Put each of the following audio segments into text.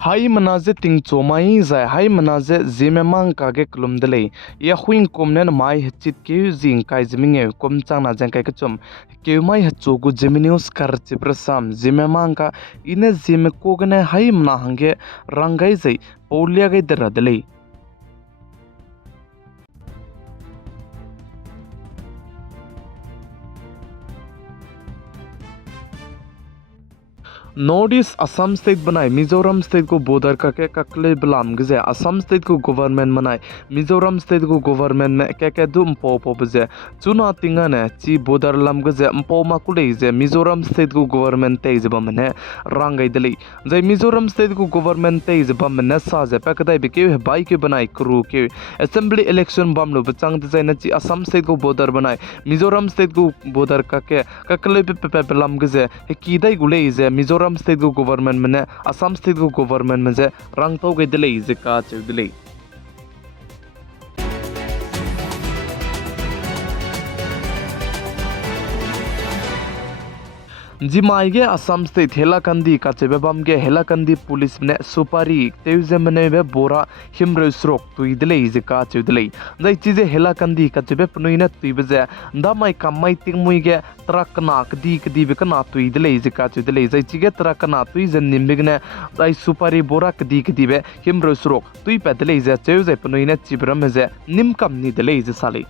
Hai manaze ting chomai zai hai manaze zeme mang ka ge klum dele ya huing komnen mai hchit ke jing kai jminge kom chang na jang kai ka chom ke mai hchu gu geminius kar chiprasam zeme mang ka ine zeme ko gane hai mna hange rangai zai paulia ge dera dele north east Assam state बनाए Mizoram state को border का के ककले बलाम गजे Assam state को government बनाए Mizoram state को government में के दुम पो बजे चुना तिंगा ने ची बॉर्डर लम गजे पो माकुले जे मिजोरम स्टेट को गवर्नमेंट ते जब मने रंगाई दली जे मिजोरम स्टेट को गवर्नमेंट ते जब मने सा जे पकदाई बिके बाई के बनाई क्रू के असेंबली इलेक्शन बम लो बचांग दे न ची असम स्टेट को बॉर्डर बनाए मिजोरम स्टेट को बॉर्डर का के ककले पे बलम गजे कीदाई गुले जे मिजोरम स्टेट को गवर्नमेंट में असम स्टेट को गवर्नमेंट में जे रंग तो गई दिले जे का चल दिले जिमाइगे असम स्टेट हेलाकंदी काचेबे बमगे हेलाकंदी पुलिस ने सुपारी तेउजे मने बे बोरा हिमरे स्रोक तुइदले इजे का चुदले जै चीजे हेलाकंदी काचेबे पनुइने तुइबजे दामाई कमाई तिंगमुइगे ट्रक नाक दी कदी बे कना तुइदले इजे का चुदले जै चीगे ट्रक ना तुइजे निमबिगने जै सुपारी बोरा कदी कदी बे हिमरे स्रोक तुइ पेदले इजे चेउजे पनुइने चिब्रमजे निमकम नि दले इजे साले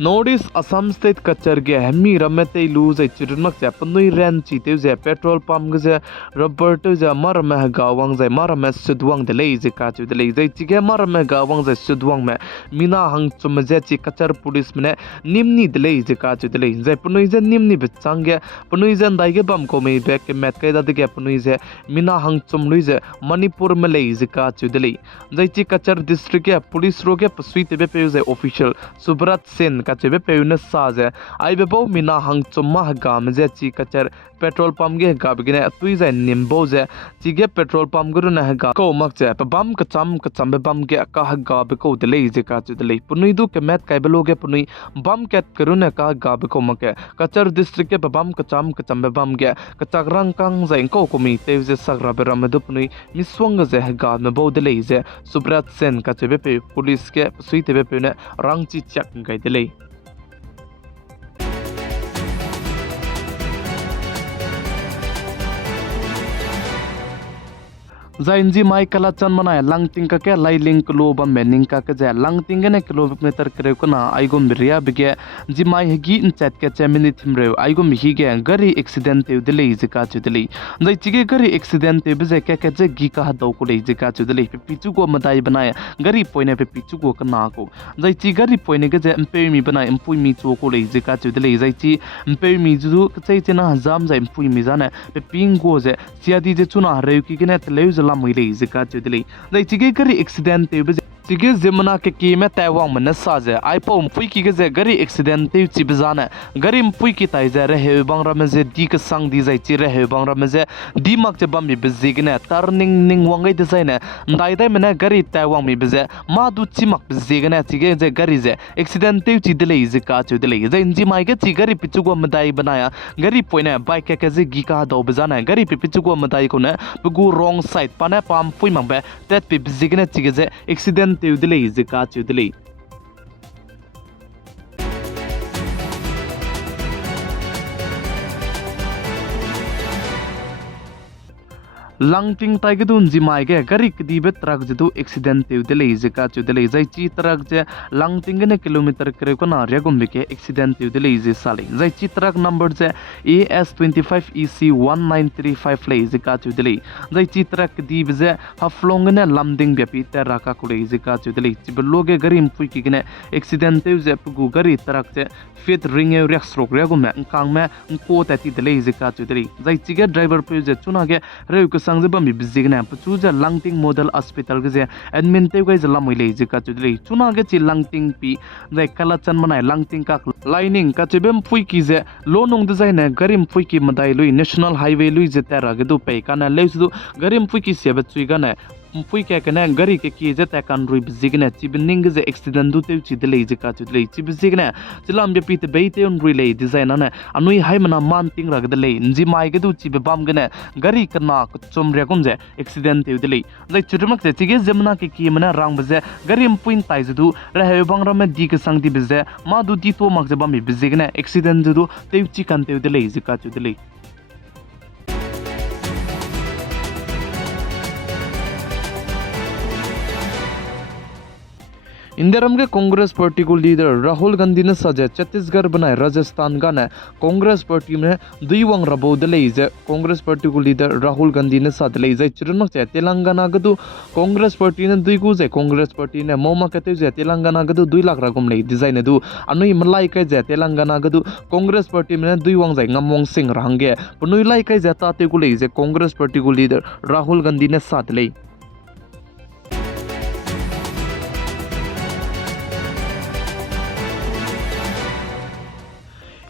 नॉर्थ ईस्ट असम स्टेट कचर गे हमी रमते लूज चिरनक जे पनुई रेन चीते जे पेट्रोल पंप गजे रबर तो जे मर में गावंग जे मर में सुदवंग दले जे काचु दले जे चिगे मर में गावंग जे सुदवंग में मीना हंग चुम जे ची कचर पुलिस में निमनी दले जे काचु दले जे पनुई जे निमनी बचांगे पनुई जे दाइगे बम को में बैक के मैट कैदा दगे पनुई जे मीना हंग चुम लुई जे मणिपुर में ले जे काचु दले जे ची कचर डिस्ट्रिक्ट के पुलिस रोगे पसुई ते पे जे ऑफिशियल सुब्रत सेन कचेबे पेउने साजे आइबे बो मिना हंग चुम्मा गाम जे ची कचर पेट्रोल पंप गे गाबगिने तुइ जे निम्बो जे चिगे पेट्रोल पंप गुरु न गा को मक जे बम कचम बे बम गे का गाब को दले जे का दले पुनुई दु के मैत काइबे लोगे पुनुई बम कैत करू न का गाब को मके कचर डिस्ट्रिक्ट के बम कचम बे बम गे कचक रंग कंग जे को कोमी ते जे सगरा बे रम दु पुनुई मिसवंग जे गा में बो दले जे सुब्रत सेन कचेबे पे पुलिस के सुइते बे पे ने रंग ची चक गाइ दले जाइनजी माई कला चन मनाय लांगटिंग का के लाइलिंग किलो बम मेनिंग का के लांगटिंग ने किलोमीटर करे को ना आइगोम रिया बिगे जी माई हगी इन चैट के चेमिनि थिमरे आइगोम हिगे गाड़ी एक्सीडेंट ते दिले जिका चुदले जै चिगे गाड़ी एक्सीडेंट ते बजे के जे गी का दौ को ले जिका चुदले पिचु को मदाई बनाय गाड़ी पोइने पे पिचु को कना को जै ची गाड़ी पोइने के जे एम्पे मी बनाय एम्पुई मी चो को ले जिका चुदले जै ची एम्पे मी जु चै चना जाम जै एम्पुई मी जाने पे पिंग को जे सियादी जे चुना रे की के ने ले ला मैले जिका चुदले जै चिगे गाड़ी एक्सीडेंट ते बजे चिगे जिमना के की में तैवांग मन साजे आइपो पुई की जे गाड़ी एक्सीडेंट ते ची बजाने गाड़ी पुई की ताइ जे रहे बांग्रा में जे दी के संग दी जै ची रहे बांग्रा में जे दी मक जे बम बिजिगने टर्निंग निंग वंगै दे जैने दाइ दाइ मने गाड़ी तैवांग मी बजे मा दु ची मक बिजिगने चिगे जे गाड़ी जे एक्सीडेंट ते ची दिले जिका चुदले जे इंजी माइ के ची गाड़ी पिचु को मदाई बनाया गाड़ी पोइने बाइक के जे गी का दौ बजाने गाड़ी पिचु को मदाई को ने बगु रॉन्ग साइड पाने पाम पुई मंबे tet पे बिजिगने चिगे जे एक्सीडेंट ते दिले जिका चुदले लांगटिंग ताइगदुन जिमाइगे गाड़ी कदीबे ट्रक जदु एक्सीडेंट ते दिले जिका चुदले जै ची ट्रक जे लांगटिंग ने किलोमीटर करे को ना रेगुम बिके एक्सीडेंट ते दिले जे साले जै ची ट्रक नंबर जे AS25EC1935 ले जिका चुदले जै ची ट्रक कदीब जे हफलोंग ने लमदिंग बेपी ते राका कुले जिका चुदले चिबलोगे गाड़ी मपुई की ने एक्सीडेंट ते जे पुगु गाड़ी ट्रक जे फिट रिंगे रेक्स रोक रेगुम में कांग में को तति दिले जिका चुदले जै चिगे ड्राइवर पे जे चुनागे रेउ संग बम बिजिगने पचु जे लांगटिंग मॉडल अस्पताल के एडमिन ते गई जला मैले जिका चुदले चुना गे ची लांगटिंग पी जे कला चन मनाय लांगटिंग का लाइनिंग का चेबम फुई की जे लो नोंग दे जाइने गरिम फुई की मदाई लुई नेशनल हाईवे लुई जे तेरा गे दु पे काना लेसु गरिम फुई की सेब चुई गाने pui ke kene gari ke ki je ta kan rui bizigna chibining je accident du te chi de le je ka chu le chi bizigna chilam be pi te be te on rui le design na anui hai mana man ting ra de le nji mai ge du chi be bam gene gari kana chom re kum je accident te de le lai churumak te chi ge jamna ke ki mana rang baze gari puin tai je du ra he bang ra me di ke sang di bize ma du di to mak je bam bizigna accident du te chi kan te de le je ka chu de le India के Congress party को leader Rahul Gandhi ने सजे छत्तीसगढ़ बनाए राजस्थान का ने Congress party में दुई वंग रबोद लेजे कांग्रेस पार्टी को लीडर राहुल गांधी ने साथ लेजे चिरनक से तेलंगाना गदु कांग्रेस पार्टी ने दुई गुजे कांग्रेस पार्टी ने मोमा कते जे तेलंगाना गदु 2 लाख रकम ले डिजाइन दु अनुई मलाई के जे तेलंगाना गदु कांग्रेस पार्टी में दुई वंग जाय ngamong सिंह रंगे पुनुई लाई के जे ताते को लेजे कांग्रेस पार्टी को लीडर राहुल गांधी ने साथ ले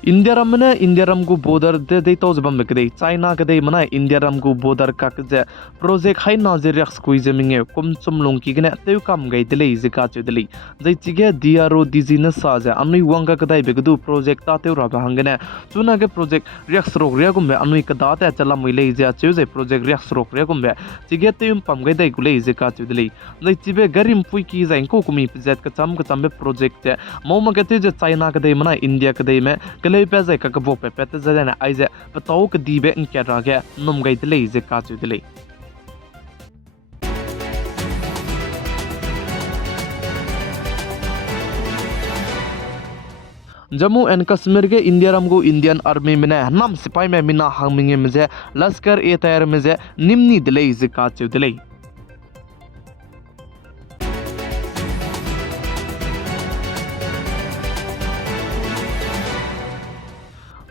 इंडिया रम को बॉर्डर दे तो जब में कदे चाइना कदे मना इंडिया रम को बॉर्डर का जे प्रोजेक्ट हाई नाजिर रख कोई जमिंगे कुम चुम लोंग की गने ते काम गई दले इजे का चे दले जै चिगे डीआरओ डीजी न साजे अनु वंगा कदाई बेगदु प्रोजेक्ट ताते रा हंगने चुना के प्रोजेक्ट रिक्स रोक रिया गुम अनु कदा ते चला मुइले इजे चे जे प्रोजेक्ट रिक्स रोक रिया गुम चिगे ते पम गई दई गुले इजे का चे दले जै चिबे गरिम पुई की जाइन को कुमी प्रोजेक्ट का चम प्रोजेक्ट मोम के जे चाइना कदे मना इंडिया कदे में ले पे जे का बो पे पे जे ना आइजे बताओ के दीबे इन के रागे नुम गई दले जे का चु दले जम्मू एंड कश्मीर के इंडिया रम को इंडियन आर्मी में नाम सिपाही में मिना हांगमिंगे में जे लश्कर ए तैयार में जे निम्नी दले जे का चु दले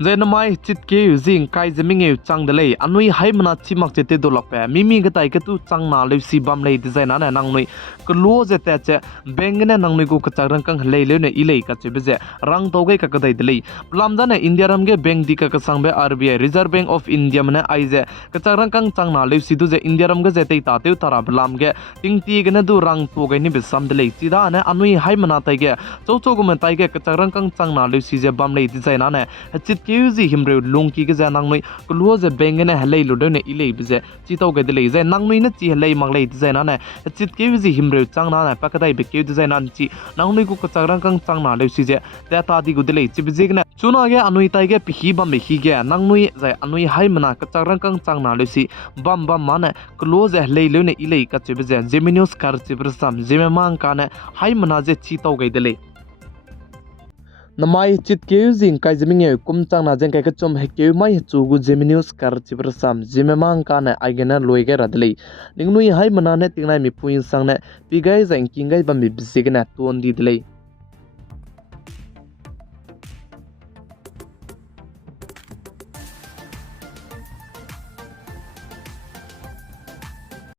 जैनमाई चिटके जिंग काय जमिंगे चांग दले अनुई हाई मना चिमक जेते दोलपे मिमी गताई के तू चांग ना लेसी बम ले डिजाइन ना नांगनुई क्लो जेते चे बेंगने नांगनुई को कचारं कंग ले ले ने इले का चे बेजे रंग तोगे का गदाई दले प्लामदा ने इंडिया रम के बैंक दी का संग बे RBI reserve bank of India में आइजे कचारं कंग चांग ना लेसी दु जे इंडिया रम के जेते ताते तारा बलाम के तिंग ती गने दु रंग तोगे नि बेसम दले चिदा ने अनुई हाई मना ताई के चौचो गुम ताई के कचारं कंग चांग ना लेसी जे बम ले डिजाइन ना केजी हिमरे लुंकी के नांगनुई क्लो जे बेंगने हले लुडने इले बिजे चितो के दले जे नांगनुई न ची हले मंगले डिजाइन ना चित केजी हिमरे चांगना ना पकदाई बे के डिजाइन न ची नांगनुई को कचारं कंग चांगना ले सी जे ते तादी गु दले ची बिजे ने चुना गे अनुई ताई के पिही बम ही गे नांगनुई जे अनुई हाई मना कचारं कंग चांगना ले सी बम बम माने क्लो जे हले लुने इले का चे बिजे जेमे न्यूज़ कर चे प्रसम जेमे मांग का ने हाई मना जे चितो गे दले नमाई चिटके जिंग काय जमिंगे कुमचांग ना जें काय चम हेके माई चुगु जेमी न्यूज़ कर चिप्रसाम जेमे मांग का ने आइगेना लोइगे रदले निंगनुई हाई मनाने तिंगनाय मि पुइन सांगने पिगाय जां किंगाय बम बिसिगना तोन दी दले